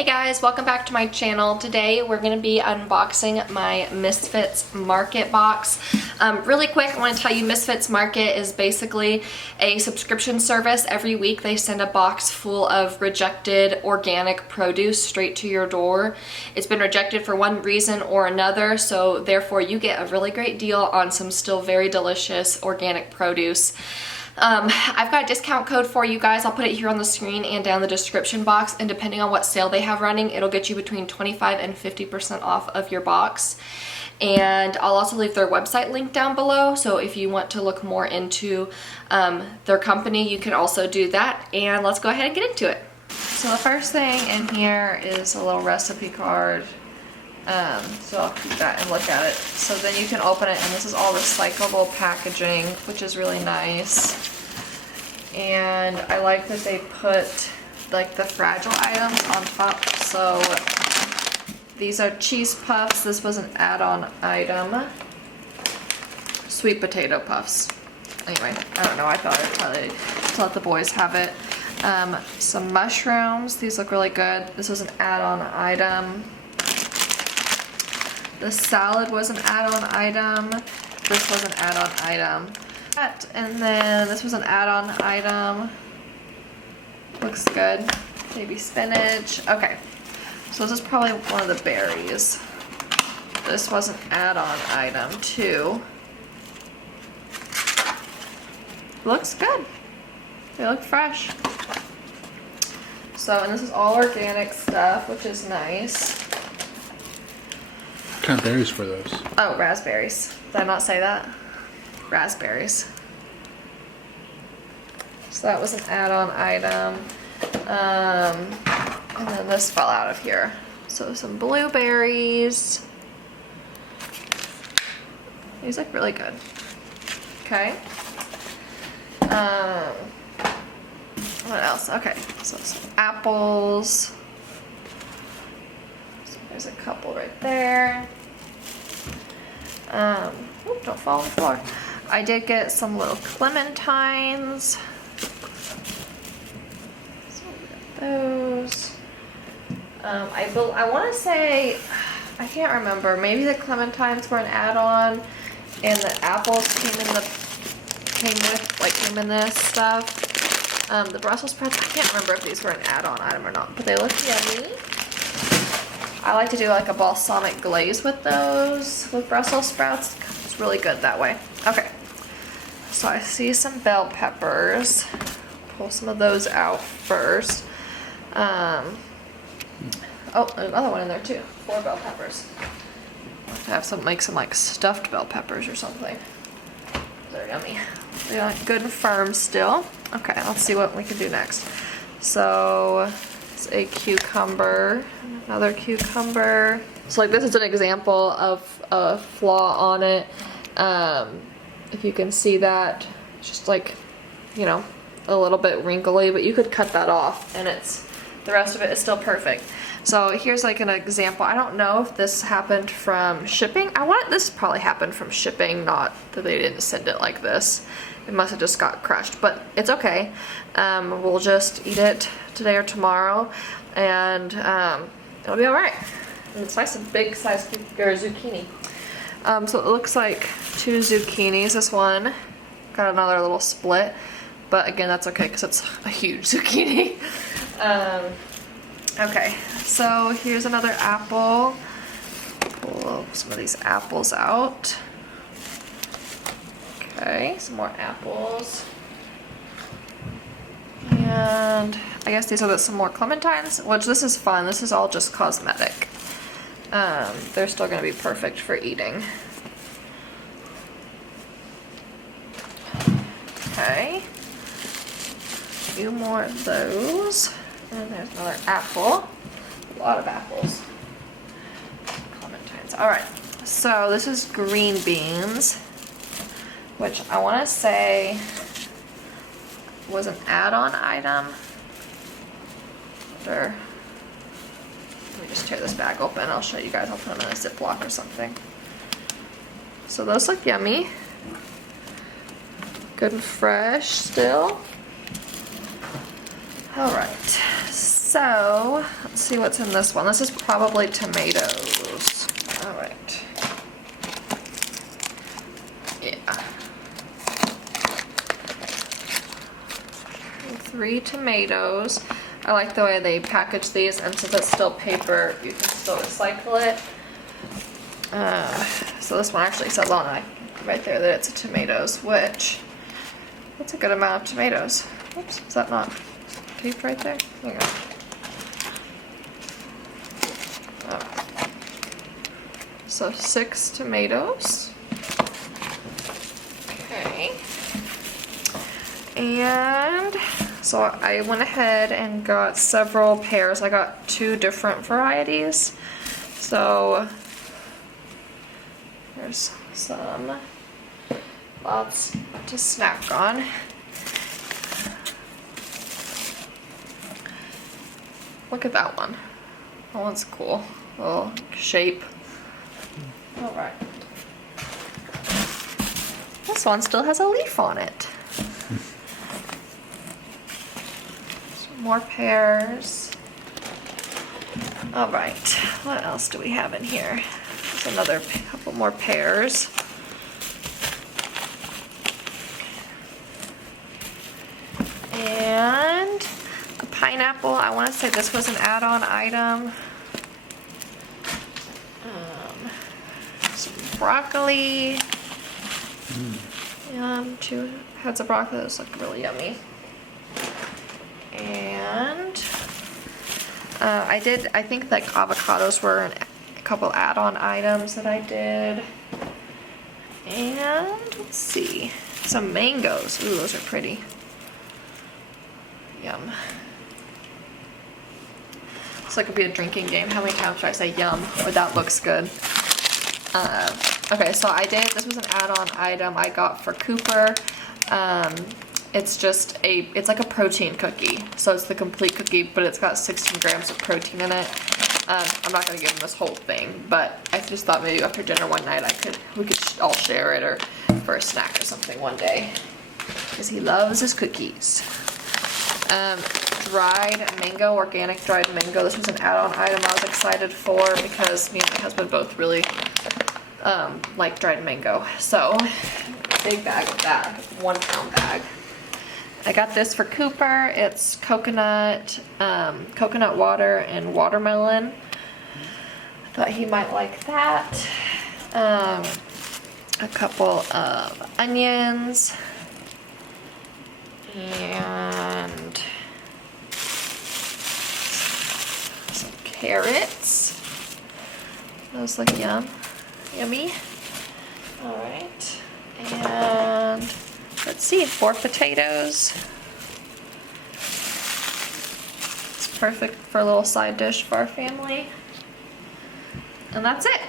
Hey guys, welcome back to my channel. Today we're going to be unboxing my Misfits Market box. Really quick, I want to tell you Misfits Market is basically a subscription service. Every week they send a box full of rejected organic produce straight to your door. It's been rejected for one reason or another, so therefore you get a really great deal on some still very delicious organic produce. I've got a discount code for you guys. I'll put it here on the screen and down the description box, and depending on what sale they have running, it'll get you between 25 and 50% off of your box. And I'll also leave their website link down below, so if you want to look more into their company, you can also do that. And let's go ahead and get into it. So the first thing in here is a little recipe card. So I'll keep that and look at it. So then you can open it, and this is all recyclable packaging, which is really nice. And I like that they put like the fragile items on top. So these are cheese puffs. This was an add-on item. Sweet potato puffs. Anyway, I don't know. I thought I'd tell you to let the boys have it. Some mushrooms. These look really good. This was an add-on item. The salad was an add-on item. This was an add-on item. And then this was an add-on item. Looks good. Maybe spinach. Okay. So this is probably one of the berries. This was an add-on item too. Looks good. They look fresh. So, and this is all organic stuff, which is nice. What kind of berries for those? Oh, raspberries. Did I not say that? Raspberries. So that was an add-on item. And then this fell out of here. So some blueberries. These look really good. Okay. What else? Okay, so some apples. So there's a couple right there. Oops, don't fall on the floor. I did get some little clementines. So we got those. I want to say, I can't remember. Maybe the clementines were an add-on, and the apples came in this stuff. The Brussels sprouts, I can't remember if these were an add-on item or not, but they look yummy. I like to do like a balsamic glaze with those, with Brussels sprouts. It's really good that way. Okay, so I see some bell peppers. Pull some of those out first. Oh, there's another one in there too. 4 bell peppers. I'll have to have some, make some like stuffed bell peppers or something. They're yummy. They're like good and firm still. Okay, let's see what we can do next. So it's a cucumber, another cucumber. So like this is an example of a flaw on it. If you can see that, it's just like, you know, a little bit wrinkly, but you could cut that off and the rest of it is still perfect. So here's like an example. I don't know if this happened from shipping. This probably happened from shipping, not that they didn't send it like this. It must have just got crushed, but it's okay. We'll just eat it today or tomorrow, and it'll be all right. And it's nice and big size zucchini. So it looks like 2 zucchinis. This one got another little split, but again, that's okay because it's a huge zucchini. Okay, so here's another apple. Pull some of these apples out. Okay, some more apples. And I guess these are some more clementines, which this is fun. This is all just cosmetic. They're still going to be perfect for eating. Okay. A few more of those. And there's another apple. A lot of apples. Clementines. Alright, so this is green beans, which I want to say was an add-on item. Let me just tear this bag open. I'll show you guys. I'll put them in a Ziploc or something. So those look yummy. Good and fresh still. Alright, So, let's see what's in this one. This is probably tomatoes. All right. Yeah. 3 tomatoes. I like the way they package these, and since it's still paper, you can still recycle it. So this one actually says on it right there that it's a tomatoes, which that's a good amount of tomatoes. Oops, is that not taped right there? There you go. Alright. So 6 tomatoes. Okay. And so I went ahead and got several pairs. I got 2 different varieties. So there's some lots to snack on. Look at that one. That one's cool. Little shape. Alright. This one still has a leaf on it. Some more pears. Alright. What else do we have in here? There's another couple more pears. And a pineapple. I want to say this was an add-on item. Some broccoli. Yum. 2 heads of broccoli. Those look really yummy. And I think like avocados were a couple add-on items that I did. And let's see. Some mangoes. Ooh, those are pretty. Yum. This could be a drinking game. How many times should I say yum? Or that looks good. Okay, so this was an add-on item I got for Cooper. It's like a protein cookie. So it's the complete cookie, but it's got 16 grams of protein in it. I'm not gonna give him this whole thing, but I just thought maybe after dinner one night we could all share it, or for a snack or something one day. Because he loves his cookies. Dried mango, organic dried mango. This was an add-on item I was excited for because me and my husband both really like dried mango. So, big bag of that, 1 pound bag. I got this for Cooper. It's coconut water and watermelon. I thought he might like that. A couple of onions. And some carrots. Those look yummy. Alright. And let's see, 4 potatoes. It's perfect for a little side dish for our family. And that's it.